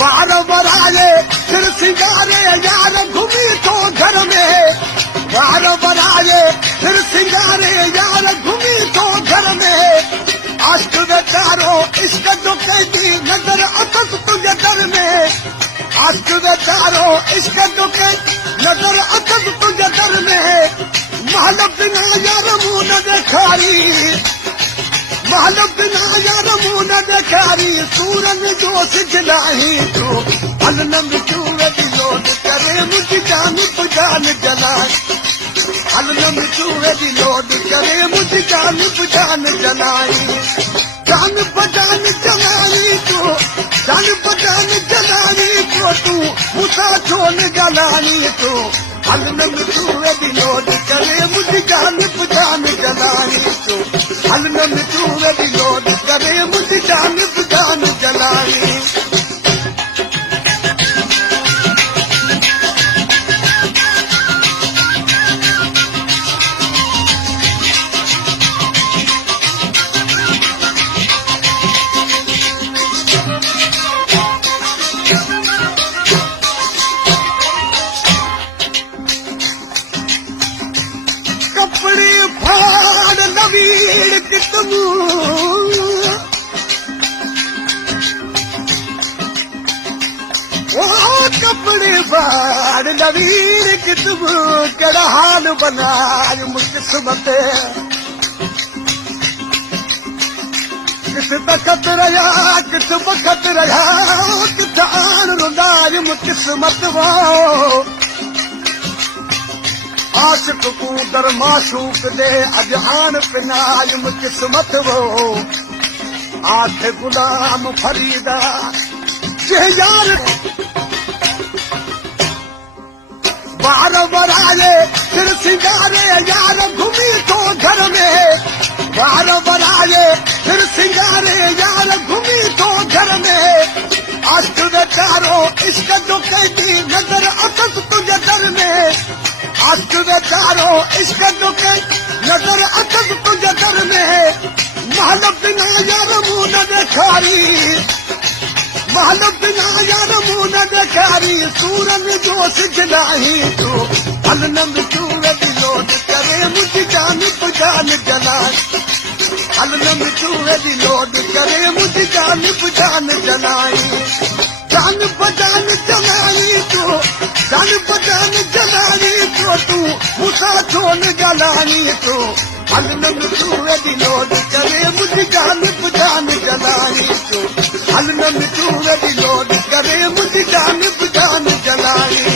बार बराए फिर सिंगारे यार घूमी तो घर में, बार बराए फिर सिंगारे यार घूमी तो घर में। आश्क बेचारो इश्क जो कहती नजर अतस तुझे दर में, आश्क बेचारो इश्क जो कहती नजर अतस तुझे दर में। महल बिना यार मुंह न देखारी, महल बिना यार मुंह न देखारी। सूरज जो सिजलाई तो हल न मिटूवे दिलोद करे मुझी जान पुजान जलाए, हल न मिटूवे दिलोद करे मुझी जान पुजान जलाई। जान बजान जलाई तो, जान बजान जलाई तो तू मुसा छोन जलाई तो हल न मिटूवे दिलोद करे मुझी जान पुजान जलाई तो हल न मिटूवे दिलोद करे मुझी जान पुजान जलाई। कपड़े फाड़ नवीर कितमू, ओ कपड़े फाड़ नवीर कितमू। केड़ा हाल बनाए मुकिस्मत, किस तकत रहा किस वक्त रहा, किस आन रुदार मुकिस्मत वो। आशिक को दर माशूक दे अजहान पिनाज मुकिस्मत वो। आठ गुलाम फरीदा के यार बार बराए फिर सिंगारे यार घूमी तो घर में, बार बराए फिर सिंगारे यार घूमी तो घर में। आशिक बेचारो इश्क जो कहती नजर अतस तुझे दर में, आशिक बेचारो इश्क जो कहती नजर अतस तुझे दर में। महल बिना यार मुंह न देखारी, महल बिना यार मुंह न देखारी। सूरज जो सिजलाई तो हल न मिटूवे दिलोद करे मुझी जान पुजान जलाए, हल न मिटूवे दिलोद करे मुझी जान पुजान जलाई। जान बजान जलाई तो, जान बजान जलाई तो तू मुसा छोन जलाई तो हल न मिटूवे दिलोद करे मुझी जान पुजान जलाई तो हल न मिटूवे दिलोद करे मुझी जान पुजान जलाई।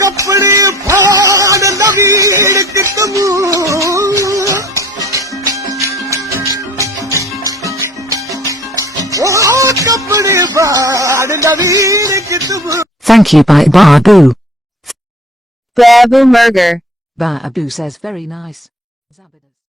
कपड़े फाड़ नवीर कितमू, ओ कपड़े फाड़ नवीर कितमू। Thank you by Babu. Babu Murger. Babu says very nice.